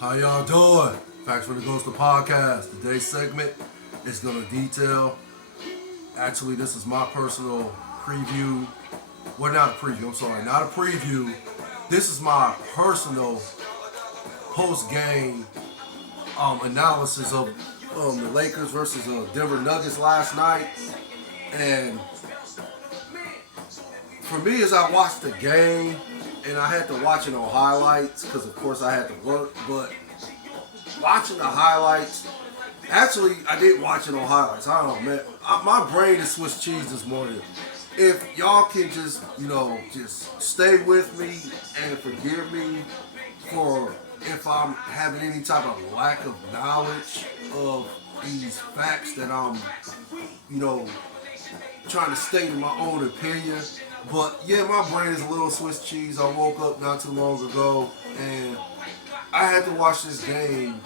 How y'all doing? Facts for the Ghost of Podcast. Today's segment is going to detail. Actually, this is my personal preview. Well, not a preview. I'm sorry, not a preview. This is my personal post-game analysis of the Lakers versus Denver Nuggets last night. And for me, as I watched the game, and I had to watch it on highlights because, of course, I had to work. But watching the highlights, actually, I did watch it on highlights. I don't know, man. My brain is Swiss cheese this morning. If y'all can just, just stay with me and forgive me for if I'm having any type of lack of knowledge of these facts that I'm, trying to state in my own opinion. But yeah, my brain is a little Swiss cheese. I woke up not too long ago and I had to watch this game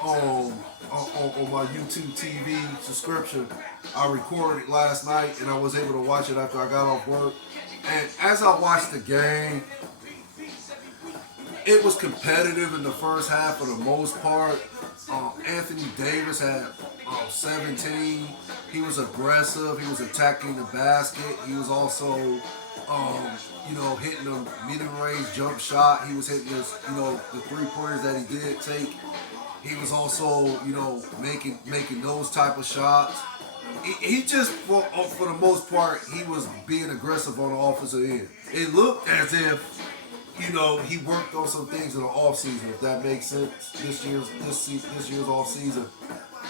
on my YouTube TV subscription. I recorded it last night and I was able to watch it after I got off work. And as I watched the game, it was competitive in the first half for the most part. Anthony Davis had 17. He was aggressive. He was attacking the basket. He was also, hitting a medium-range jump shot. He was hitting his, the three-pointers that he did take. He was also, making those type of shots. He just, for the most part, he was being aggressive on the offensive end. It looked as if he worked on some things in the offseason, if that makes sense. This year's offseason.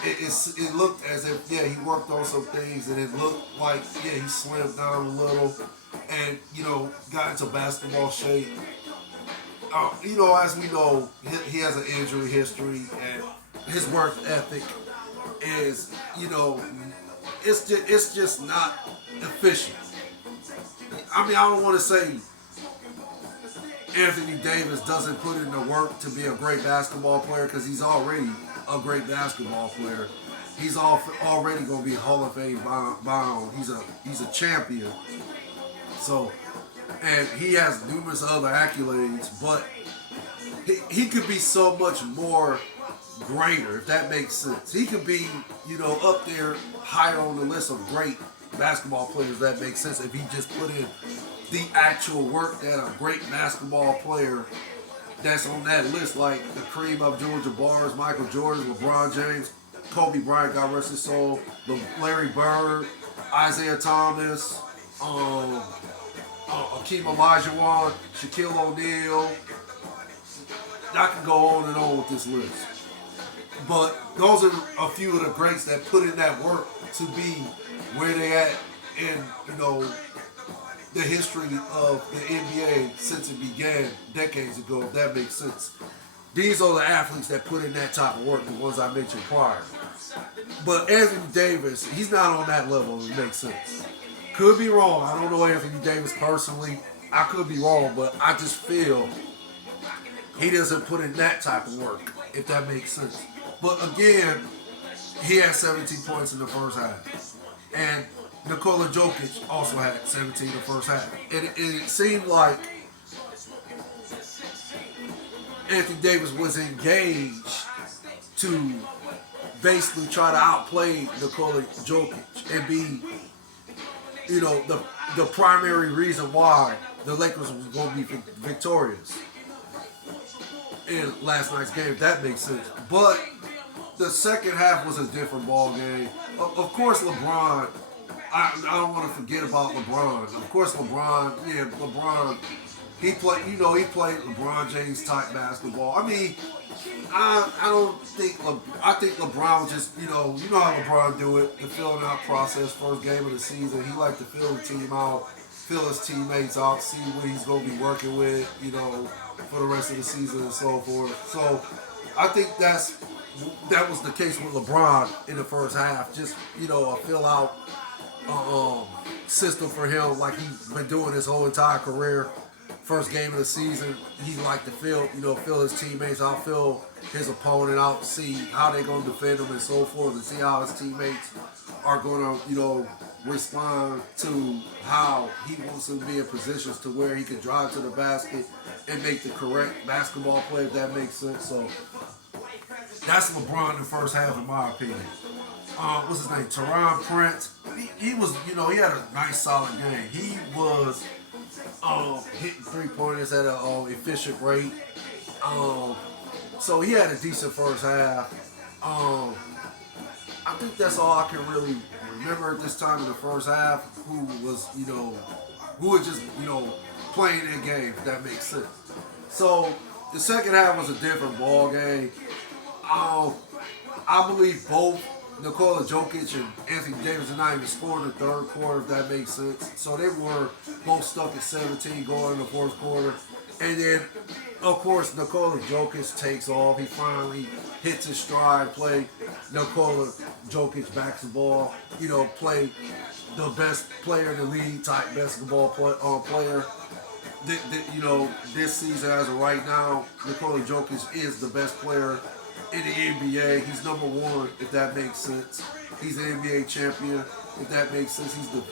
It looked as if, he worked on some things, and it looked like, he slimmed down a little and, got into basketball shape. As we know, he has an injury history, and his work ethic is, it's just not efficient. I mean, I don't want to say Anthony Davis doesn't put in the work to be a great basketball player, because he's already a great basketball player. He's already going to be Hall of Fame bound. He's a champion. So, and he has numerous other accolades, but he could be so much more greater, if that makes sense. He could be, up there higher on the list of great basketball players, if that makes sense, if he just put in the actual work that a great basketball player that's on that list, like the cream of Georgia Michael Jordan, LeBron James, Kobe Bryant, God rest his soul, Larry Bird, Isaiah Thomas, Akeem Olajuwon, Shaquille O'Neal. I can go on and on with this list. But those are a few of the greats that put in that work to be where they at in, the history of the NBA since it began decades ago, if that makes sense. These are the athletes that put in that type of work, the ones I mentioned prior. But Anthony Davis, he's not on that level, if it makes sense. Could be wrong. I don't know Anthony Davis personally. I could be wrong, but I just feel he doesn't put in that type of work, if that makes sense. But again, he had 17 points in the first half. And Nikola Jokic also had 17 in the first half. And it seemed like Anthony Davis was engaged to basically try to outplay Nikola Jokic and be, the primary reason why the Lakers was going to be victorious in last night's game, if that makes sense. But the second half was a different ball game. Of course, LeBron, I don't want to forget about LeBron. Of course, LeBron, he played LeBron James type basketball. I mean, I think LeBron just, you know how LeBron do it, the filling out process, first game of the season. He liked to fill the team out, fill his teammates out, see what he's going to be working with, for the rest of the season and so forth. So I think that was the case with LeBron in the first half. Just, a fill out system for him like he's been doing his whole entire career. First game of the season, he liked to fill his teammates out, fill his opponent out, see how they're going to defend him and so forth, and see how his teammates are going to, respond to how he wants to be in positions to where he can drive to the basket and make the correct basketball play, if that makes sense. So that's LeBron in the first half, in my opinion. What's his name? Teron Prince. He was, he had a nice, solid game. He was hitting 3-pointers at an efficient rate. So he had a decent first half. I think that's all I can really remember at this time in the first half. Who was, who was just, playing their game, if that makes sense. So the second half was a different ball game. I believe both Nikola Jokic and Anthony Davis did not even score in the third quarter, if that makes sense. So they were both stuck at 17 going in the fourth quarter. And then, of course, Nikola Jokic takes off. He finally hits his stride, play Nikola Jokic basketball, play the best player in the league type basketball player. This season as of right now, Nikola Jokic is the best player in the NBA. He's number one, if that makes sense. He's an NBA champion, if that makes sense. He's the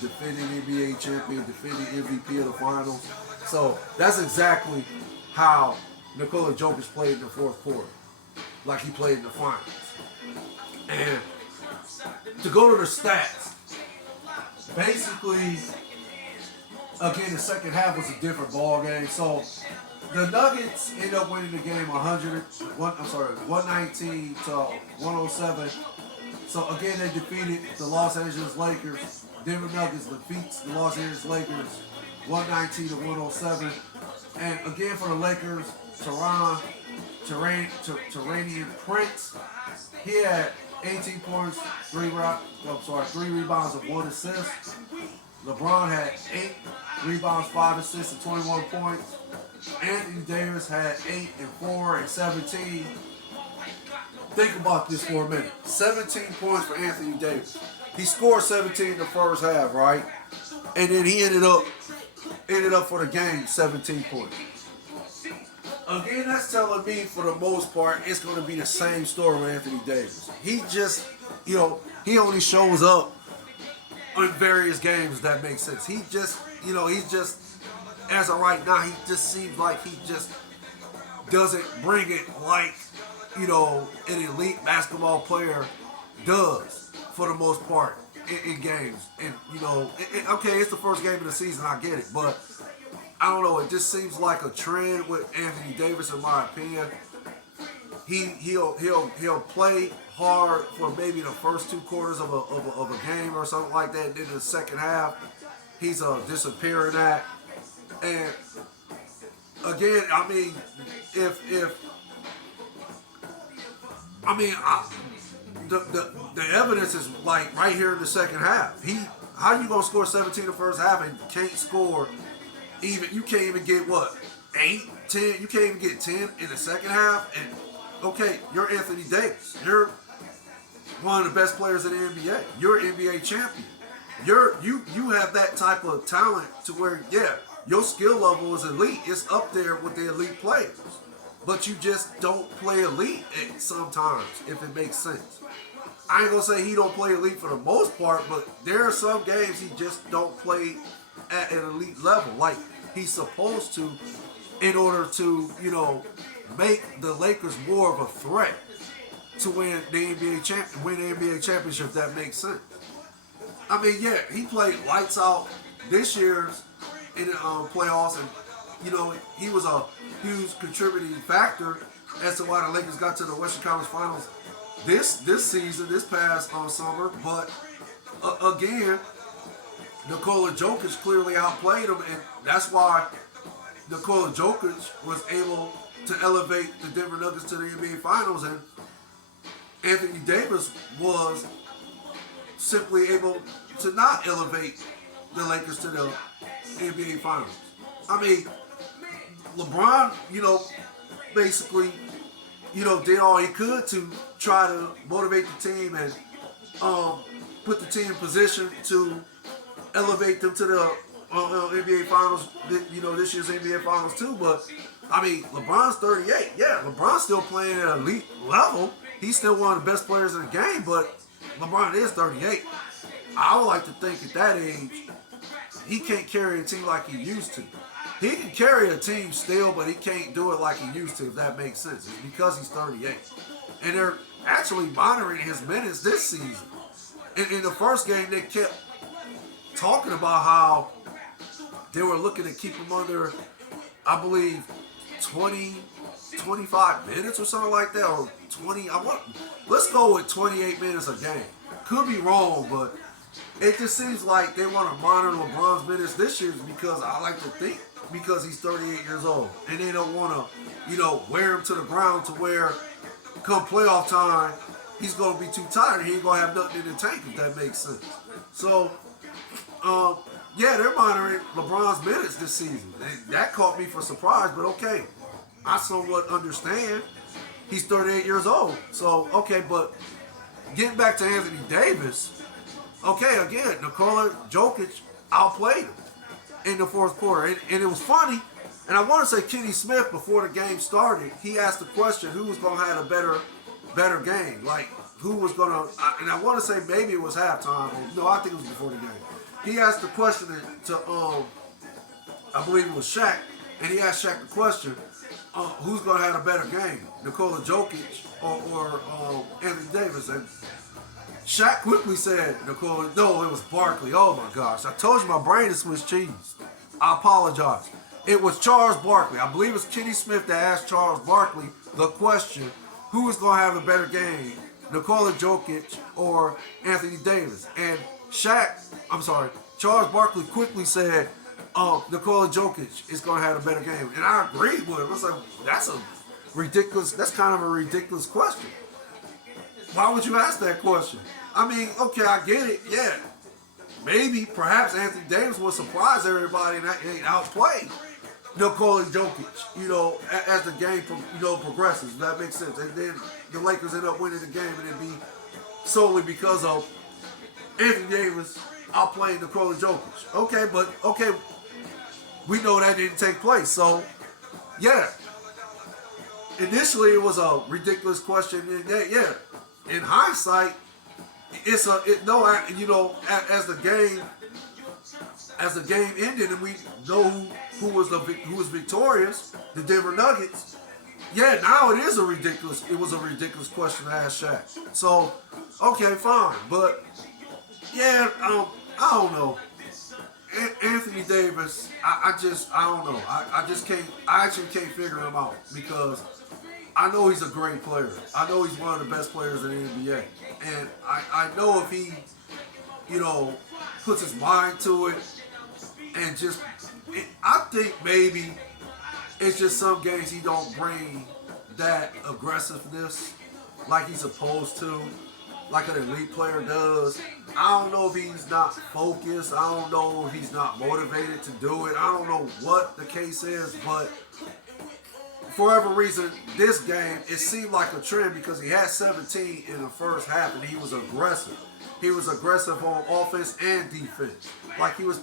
defending NBA champion, defending MVP of the finals. So that's exactly how Nikola Jokic played in the fourth quarter, like he played in the finals. And to go to the stats, basically, again, the second half was a different ball game. So the Nuggets end up winning the game 119 to 107. So again, they defeated the Los Angeles Lakers. Denver Nuggets defeats the Los Angeles Lakers 119 to 107. And again for the Lakers, Terranian Prince, he had 18 points, 3 rebounds and 1 assist. LeBron had 8 rebounds, 5 assists, and 21 points. Anthony Davis had 8 and 4 and 17. Think about this for a minute. 17 points for Anthony Davis. He scored 17 in the first half, right? And then he ended up for the game 17 points. Again, that's telling me for the most part it's going to be the same story with Anthony Davis. He just, he only shows up in various games, if that makes sense. He just, he's just, as of right now, he just seems like he just doesn't bring it like, an elite basketball player does for the most part in games. And, okay, it's the first game of the season, I get it, but I don't know, it just seems like a trend with Anthony Davis, in my opinion. He'll play hard for maybe the first 2 quarters of a game or something like that. And then in the second half, he's disappearing at. And again, the evidence is like right here in the second half. How you gonna score 17 in the first half and can't score even? You can't even get 8, 10. You can't even get 10 in the second half. And okay, you're Anthony Davis. You're one of the best players in the NBA. You're an NBA champion. You have that type of talent to where, your skill level is elite. It's up there with the elite players. But you just don't play elite sometimes, if it makes sense. I ain't gonna say he don't play elite for the most part, but there are some games he just don't play at an elite level like he's supposed to, in order to, make the Lakers more of a threat to win the NBA championship, if that makes sense. He played lights out this year's in the playoffs, and he was a huge contributing factor as to why the Lakers got to the Western Conference Finals this season, this past summer. But again, Nikola Jokic clearly outplayed him, and that's why Nikola Jokic was able to elevate the Denver Nuggets to the NBA Finals, and Anthony Davis was simply able to not elevate the Lakers to the NBA Finals. LeBron, basically, did all he could to try to motivate the team and put the team in position to elevate them to the NBA Finals, this year's NBA Finals too. But, LeBron's 38. Yeah, LeBron's still playing at an elite level. He's still one of the best players in the game, but LeBron is 38. I would like to think at that age, he can't carry a team like he used to. He can carry a team still, but he can't do it like he used to, if that makes sense. It's because he's 38. And they're actually monitoring his minutes this season. In the first game, they kept talking about how they were looking to keep him under, I believe, 20, 25 minutes or something like that, or 20. Let's go with 28 minutes a game. Could be wrong, but it just seems like they want to monitor LeBron's minutes this year because I like to think because he's 38 years old. And they don't want to, wear him to the ground to where come playoff time, he's going to be too tired and he ain't going to have nothing in the tank, if that makes sense. So, yeah, they're monitoring LeBron's minutes this season. And that caught me for surprise, but okay. I somewhat understand. He's 38 years old. So, okay, but getting back to Anthony Davis, okay, again, Nikola Jokic outplayed him in the fourth quarter. And it was funny, and I want to say Kenny Smith, before the game started, he asked the question, who was going to have a better game? Like, who was going to, and I want to say maybe it was halftime. No, I think it was before the game. He asked the question to, I believe it was Shaq, and he asked Shaq the question, who's going to have a better game, Nikola Jokic or Anthony Davis? And Shaq quickly said, no, it was Barkley. Oh my gosh. I told you my brain is Swiss cheese. I apologize. It was Charles Barkley. I believe it was Kenny Smith that asked Charles Barkley the question, who is going to have a better game, Nikola Jokic or Anthony Davis? And Charles Barkley quickly said, Nikola Jokic is going to have a better game. And I agreed with him. I was like, that's kind of a ridiculous question. Why would you ask that question? I mean, okay, I get it. Yeah. Maybe, perhaps Anthony Davis will surprise everybody and outplay Nikola Jokic, as the game, progresses. If that makes sense. And then the Lakers end up winning the game and it'd be solely because of Anthony Davis outplaying Nikola Jokic. Okay, we know that didn't take place. So, yeah. Initially, it was a ridiculous question. And yeah, in hindsight, as the game ended and we know who was victorious, the Denver Nuggets. Yeah, now it was a ridiculous question to ask Shaq. So, okay, fine, but yeah, I don't know. Anthony Davis, I don't know. I actually can't figure him out because I know he's a great player. I know he's one of the best players in the NBA. And I know if he, puts his mind to it and I think maybe it's just some games he don't bring that aggressiveness like he's supposed to, like an elite player does. I don't know if he's not focused. I don't know if he's not motivated to do it. I don't know what the case is, but for whatever reason, this game, it seemed like a trend because he had 17 in the first half and he was aggressive. He was aggressive on offense and defense. Like he was